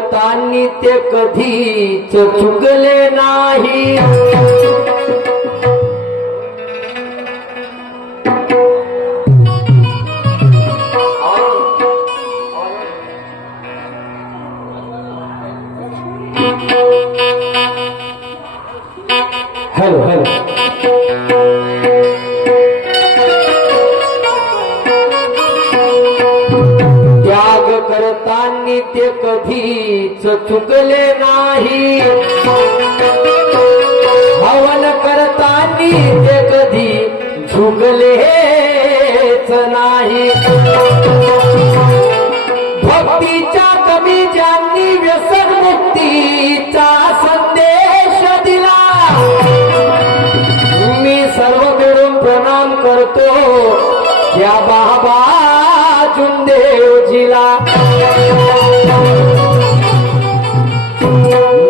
करता नित्य कधीच चुकले नाही। हेलो हेलो त्याग करता नित्य कधीच चुकले नाही। हवन करता नित्य कधी झुकलेच नाही। भक्तीच्या कमी ज्यांनी व्यसन मुक्तीचा संदेश दिला, मी सर्व मिळून प्रणाम करतो त्या बाबा जुंदेवजीला।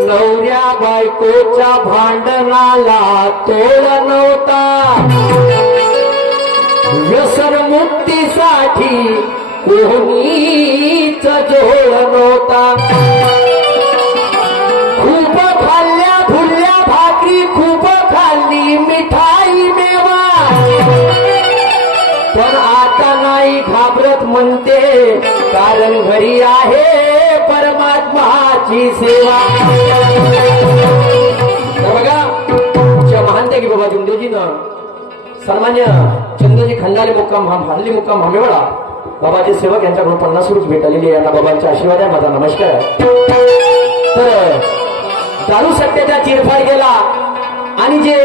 नवऱ्या बायकोच्या भांडणाला तोड नव्हता, व्यसन मुक्तीसाठी कोणीच जोड नव्हता। खूप खाल्ल्या भुलल्या भाकरी, खूप खाल्ली मिठाई मेवा, पण आता नाही घाबरत म्हणते, कारण घरी आहे परमात्माची सेवा। तर बघा महान त्यागी बाबा जुंदेजीनं सन्मान्य चंद्रजी खंडाले मुक्काम हल्ली मुक्काम हामेवाडा बाबाचे सेवक यांच्याकडून 50 रुपये भेटलेले आहे। यांना बाबांचा आशीर्वाद आहे, माझा नमस्कार आहे। तर दारू सत्याचा चिरफाड केला आणि जे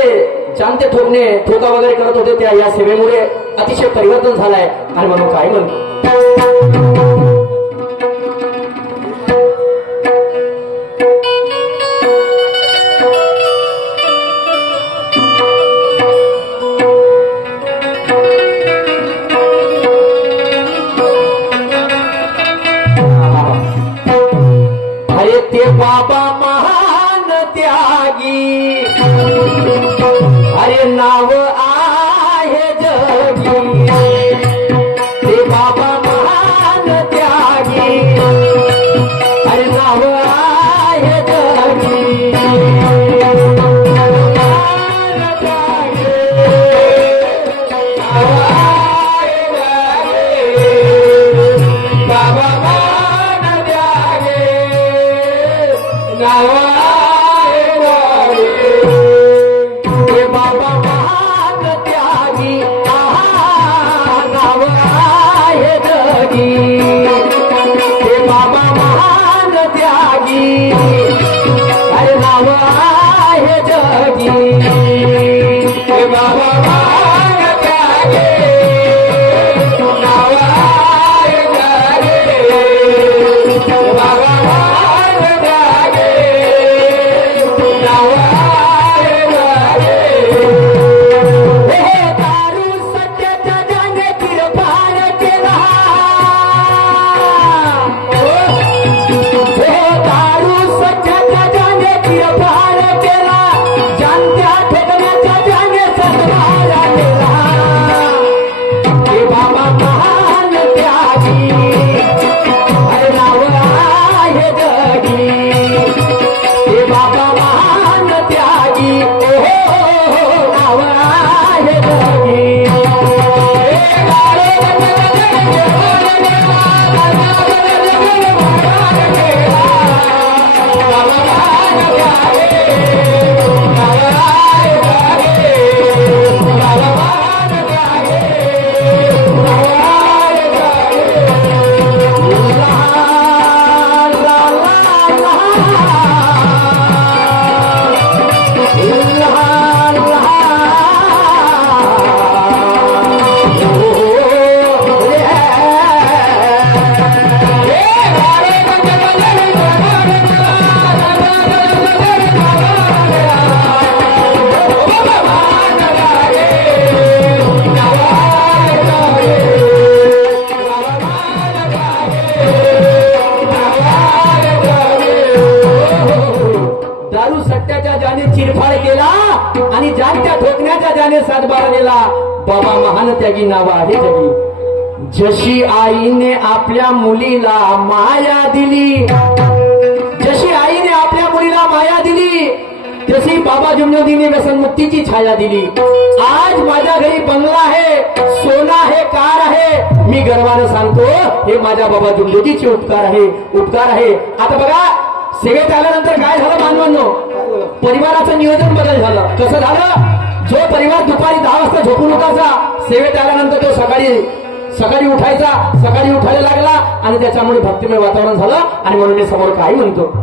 जाणते ठोकणे ठोका वगैरे करत होते त्या या सेवेमुळे अतिशय परिवर्तन झालंय। आणि म्हणून काय म्हणतो ते बाबा महान त्यागी, अरे नाव आहे जगी। ते बाबा महान त्यागी, अरे नाव आहे जगी। बाबा बाबा महान त्यागी, नाव आहे जगी। ते बाबा महान त्यागी, अरे नाव आहे जगी। ते बाबा महान त्यागी, नाव आहे जगी। बाबा आणि जाणत्या ठोकण्याच्या ज्याने सातबारा दिला, बाबा महान त्यागी नाव आहे जगी। जशी आईने आपल्या मुलीला माया दिली, माया दिली तशी बाबा जुमदेवजीने व्यसनमुक्तीची छाया दिली. आज माझ्या घरी बंगला आहे, सोना आहे, कार आहे. मी गर्वानं सांगतो हे माझ्या बाबा जुमदेवजीचे उपकार आहे, उपकार आहे. आता बघा सेवेत आल्यानंतर काय झालं बांधवांनो, परिवाराचं नियोजन बदल झालं. कसं झालं, जो परिवार दुपारी 10 वाजता झोपून उठायचा, सेवेत आल्यानंतर तो सकाळी उठायचा, सकाळी उठायला लागला आणि त्याच्यामुळे भक्तिमय वातावरण झालं. आणि म्हणून मी समोर काय म्हणतो,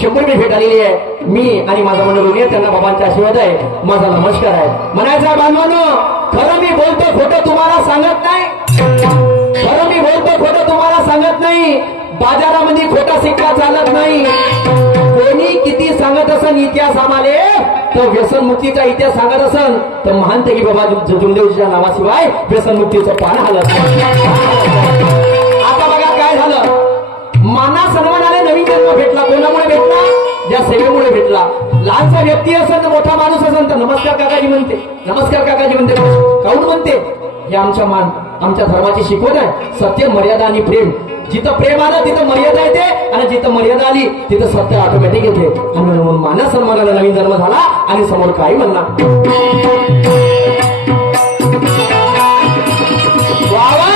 शंभर भेट आलेली आहे. मी आणि माझा मंडळ त्यांना बाबांचा आशीर्वाद आहे. माझा नमस्कार आहे. म्हणायचा बांधवांनो, खरं मी बोलतो खोटं तुम्हाला सांगत नाही. खरं मी बोलतो खोटं तुम्हाला सांगत नाही. बाजारामध्ये खोटा सिक्का चालत नाही. कोणी किती सांगत असन इतिहास आम्हाले, तर व्यसनमुक्तीचा इतिहास सांगत असन तर महान तेगी बाबा जुमदेवजीच्या नावाशिवाय व्यसनमुक्तीचं पान हलत नाही. माना सन्मानाने नवीन जन्म भेटला. कोणामुळे भेटला? ज्या सेवेमुळे भेटला. लहानसा व्यक्ती असेल तर मोठा माणूस असेल तर नमस्कार काकाजी म्हणते, नमस्कार काकाजी म्हणते. काऊन म्हणते? हे आमच्या धर्माची शिकवण आहे. सत्य, मर्यादा आणि प्रेम. जिथं प्रेम आलं तिथं मर्यादा येते, आणि जिथं मर्यादा आली तिथं सत्य ऑटोमॅटिक येते. आणि म्हणून माना सन्मानाला नवीन जन्म झाला आणि समोर काही म्हणणार. वा वा.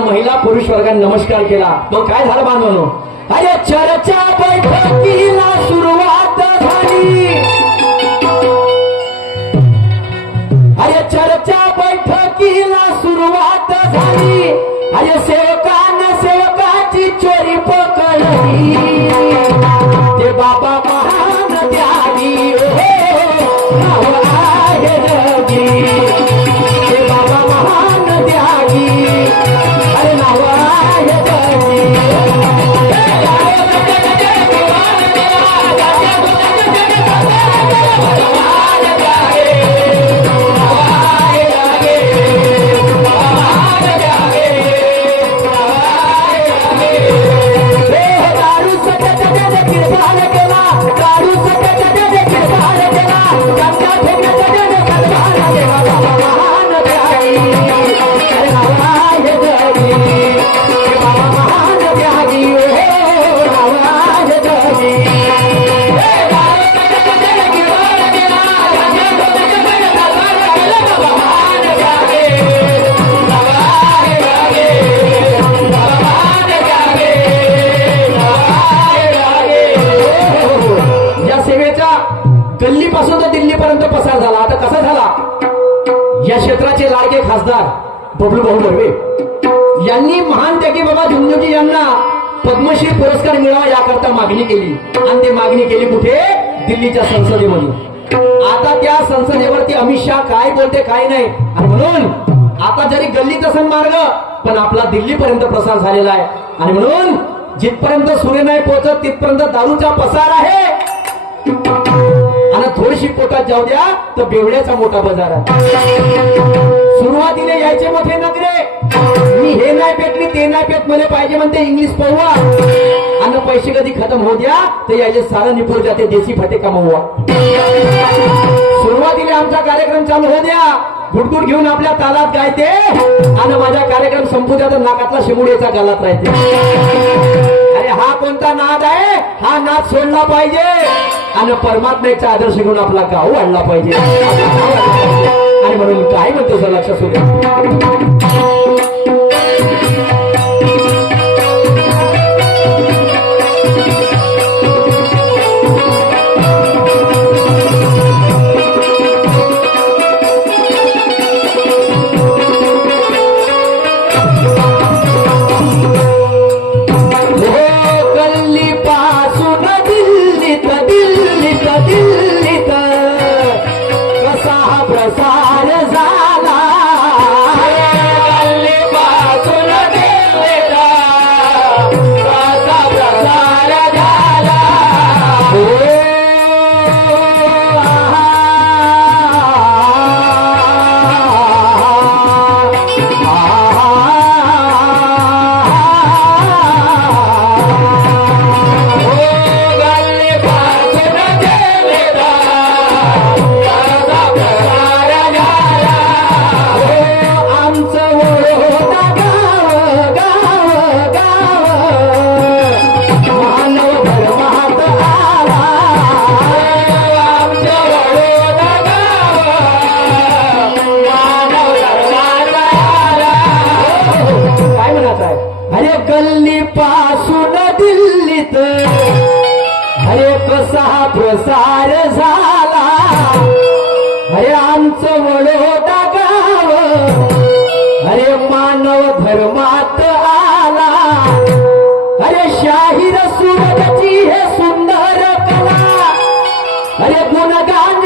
महिला पुरुष वर्गाने नमस्कार केला. मग काय झालं बांधवानो? अरे चर्चा बैठकीला सुरुवात झाली. अरे चर्चा बैठकीला सुरुवात झाली. अरे सेवकाची चोरी पकडली. ते बाबा महान त्यागी नाव आहे रगी. ते बाबा महान त्यागी अरे नाव आहे रगी. गल्लीपासून तर दिल्लीपर्यंत पसार झाला. आता कसा झाला? या क्षेत्राचे लाडके खासदार बबलू भाऊ बर्वे यांनी महान त्यागी बाबा झुंझुनजी यांना पद्मश्री पुरस्कार मिळावा याकरता मागणी केली. आणि ती मागणी केली कुठे? दिल्लीच्या संसदेमध्ये. आता त्या संसदेवरती अमित शहा काय बोलते काय नाही. आणि म्हणून आता जरी गल्लीत असेल मार्ग, पण आपला दिल्लीपर्यंत प्रसार झालेला आहे. आणि म्हणून जिथपर्यंत सूर्य नाही पोहोचत तिथपर्यंत दारूचा पसार आहे. आणि थोडीशी पोटात जाऊ द्या तर बेवड्याचा मोठा बाजार आहे. सुरुवातीला यायचे मोठे नगरे, मी हे नाही पेत मी ते नाही पेत मला पाहिजे म्हणते इंग्लिश पळवा. आणि पैसे कधी खतम हो द्या तर यायचे सारं निपूर जाते देशी फटे कमवा. सुरुवातीला आमचा कार्यक्रम चालू हो द्या, गुडगुड घेऊन आपल्या तालात गायते. आणि माझा कार्यक्रम संपू द्या तर नाकातला शिमुडेचा गालात राहते. अरे हा कोणता नाद आहे? हा नाद सोडला पाहिजे आणि परमात्म्याचा आदर्श घेऊन आपला गाव वाढला पाहिजे. आणि म्हणून काय म्हणतो सर लक्षात सुद्धा कसा प्रसार झाला. अरे कसा प्रसार झाला अरे आमचं वडोदा गाव अरे मानव धर्मात आला अरे शाहीर सूरजची हे सुंदर कला अरे गुणगान